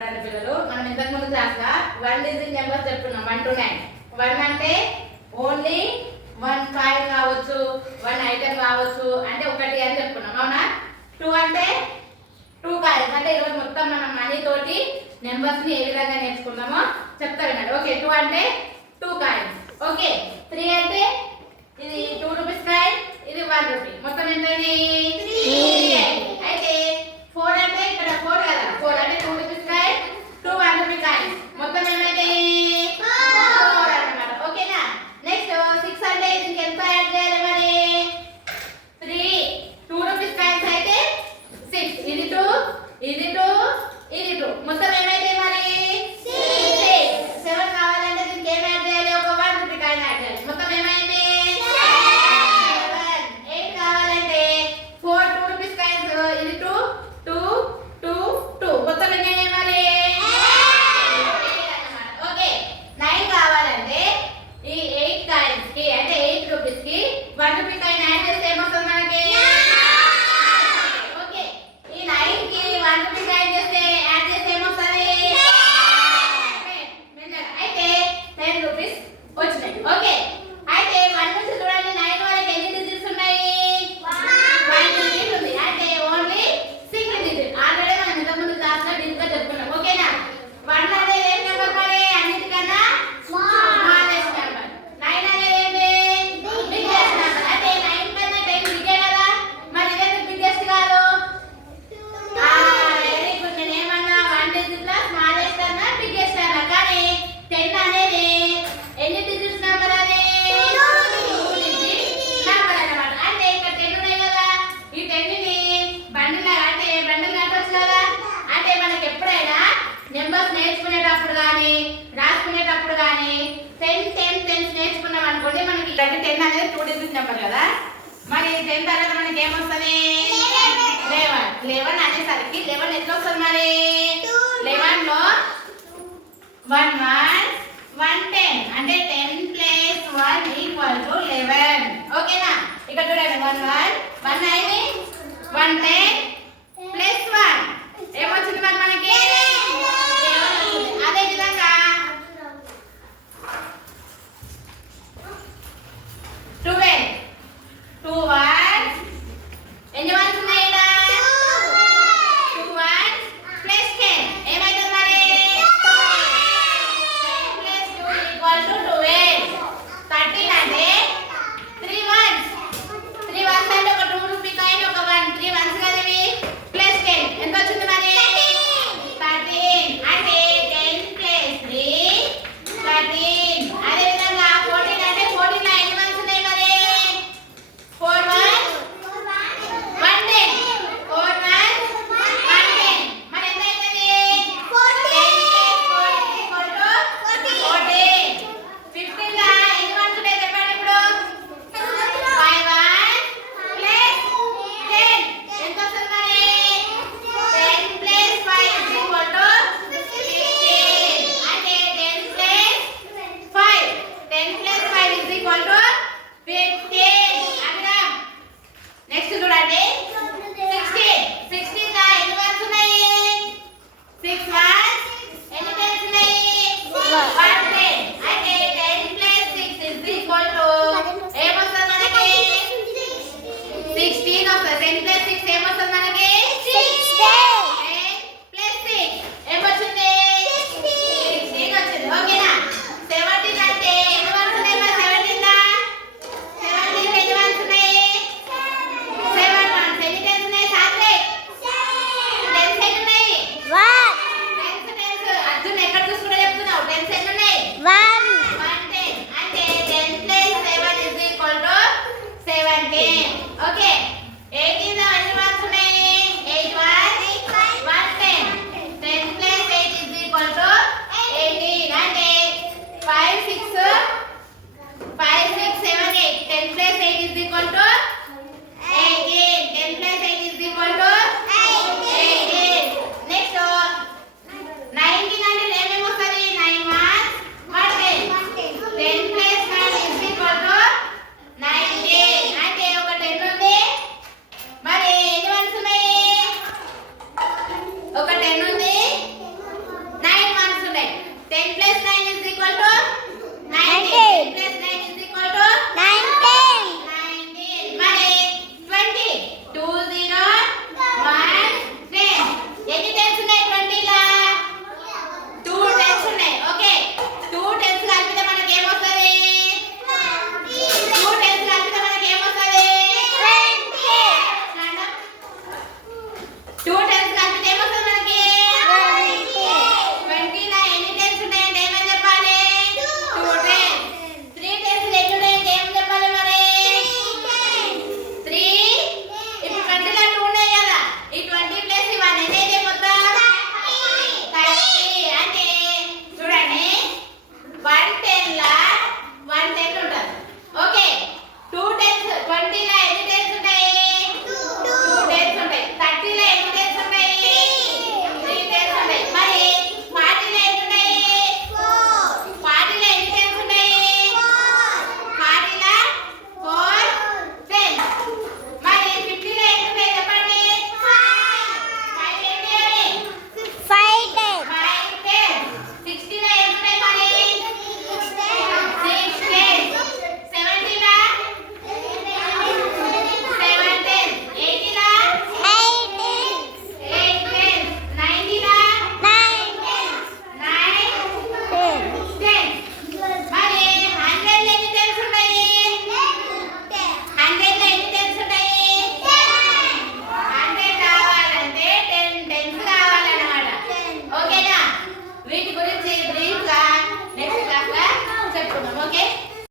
పిల్లలు మనం ఇంతకు ముందు క్లాస్ గా 1 డిజిట్ నెంబర్ చెప్పుకున్నాం 1 to 9. 1 అంటే ఓన్లీ 1 కాయిన్ కావచ్చు, 1 ఐటమ్ కావచ్చు, అంటే ఒకటి అని చెప్పుకున్నాం అవునా. 2 అంటే 2 కాయిన్స్, అంటే ఈరోజు మొత్తం మనం మనీ తోటి నెంబర్స్ ని ఏ విధంగా నేర్చుకున్నామో చెప్తా వినండి. ఓకే, 2 అంటే 2 కాయిన్స్. ఓకే, 3 అంటే ఇది 2 రూపీస్ కాయిన్, ఇది 1 రూపీ, మొత్తం ఎంత అయింది 3. అయితే 4 అంటే ఇక్కడ 4 కదా, 4 అంటే 2 రూపీస్ కాయిన్, 2 1 రూపీ కాయిన్, మొత్తం ఏమైతే 4 అన్నమాట. ఓకేనా. నెక్స్ట్ 6 అంటే దీనికి ఎంత యాడ్ చేయాలి మరి 3. 2 రూపీస్ కాయిన్స్ అయితే 6, ఇది 2 ఇది 2 ఇది 2, మొత్తం ఏమైతే మరి 6. 7 కావాలంటే దీనికి ఏం యాడ్ చేయాలి, ఒక 1 రూపీ కాయిన్ యాడ్ చేయాలి, మొత్తం ఏమైంది 7. 8 కావాలంటే 4 2 రూపీస్ కాయిన్స్, ఇది 2 2 2 2, మొత్తం ఎన్ని మరి 8 అన్నమాట. ఓకే, 9 కావాలంటే ఈ 8 కాయిన్స్ కి అంటే 8 రూపీస్ కి 1 రూపీ కాయిన్ యాడ్ చేస్తే ఏమొస్తుంది మనకి. ఓకే, ఈ 9 కి 1 రూపీ కాయిన్ చేస్తే యాడ్ చేస్తే ఏమొస్తుంది, అయితే 10 రూపీస్ వచ్చినాయి. ఓకే, అయితే 1 నుంచి చూడండి 9 వరకు ఎన్ని డిజిట్స్ ఉన్నాయి, 1 డిజిట్ ఉంది, అంటే ఓన్లీ సింగిల్ డిజిట్. ఆల్రెడీ మనం ఇంతకు ముందు క్లాస్ లో డీప్ గా చెప్పుకున్నాం. ఓకేనా. 1 అనేది ఏ నెంబర్ మరి అన్నిటికన్నా స్మాలెస్ట్ నెంబర్. 9 అనేది ఏంటి బిగ్గెస్ట్ నెంబర్, అంటే 9 కన్నా 10 బిగ్గే కదా, మరి ఇదేంటి బిగ్గెస్ట్ కాదు. వెరీ గుడ్, నేను ఏమన్నా 1 డిజిట్ లో స్మాలెస్ట్ అన్నా బిగ్గెస్ట్ అన్నా, కానీ 10 అనేది ఎన్ని డిజిట్స్ నెంబర్ అది 2 డిజిట్ నెంబర్ అన్నమాట. అంటే ఇక్కడ 10 ఉన్నాయి కదా, ఈ 10 ని బండిల్ అంటే బండిల్ కట్టొచ్చు కదా. అంటే మనకి ఎప్పుడైనా నెంబర్స్ నేర్చుకునేటప్పుడు కానీ రాసుకునేటప్పుడు కానీ 10 10 10 నేర్చుకున్నాం అనుకోండి, మనకి 10 అనేది 2 డిజిట్ నెంబర్ కదా, మరి 10 తర్వాత మనకి ఏమొస్తుంది 11. 11 అనేసరికి 11 ఎట్లా వస్తుంది మరి 11 లో 1 1 1 10, అంటే 10 ప్లస్ 1 ఈక్వల్ టు 11. ఓకేనా. ఇక్కడ చూడండి 1 1 1 అయింది, 1 10 ప్లస్ 1 ఏమొచ్చింది మరి మనకి 11 వచ్చింది. అదే విధంగా 12 2 1 ఎన్ని వన్స్ ఉన్నాయి ఇక్కడ 2 1 ప్లస్ 10 ఏమైతుంది మరి 10 ప్లస్ 2 ఈక్వల్ టు 12. 13 అంటే 3 వన్స్, 3 వన్స్ అంటే ఒక 2 రూపీ కాయిన్, ఒక 1, 3 వన్స్ కదా ఇవి, ప్లస్ 10 ఎంత వచ్చింది మరి 13. అంటే 10 ప్లస్ 3 13. అదే విధంగా 14 అంటే 14 లో ఎన్ని వన్స్ ఉన్నాయి మరి 4 1 110, 4 1 110, మరి ఎంత అవుతుంది 10 ప్లస్ 4 14. 15 లో ఎన్ని వన్స్ ఉన్నాయి చెప్పండి ఇప్పుడు 5 1 ప్లస్ 10 ఎంత వస్తుంది మరి 10 ప్లస్ 5 ఈక్వల్ టు 15. అంటే 10 plus 5 10 plus 5 is equal to 15. అర్థం. నెక్స్ట్ చూడండి 16. 16 లో ఎన్ని వన్స్ ఉన్నాయి 6 వన్స్, ఎన్ని టెన్స్ ఉన్నాయి 110. అంటే 10 ప్లస్ 6 ఈజ్ ఈక్వల్ టు ఏమొస్తుంది మనకి 16 వస్తుంది. 10 ప్లస్ 6 ఏమొస్తుంది మనకి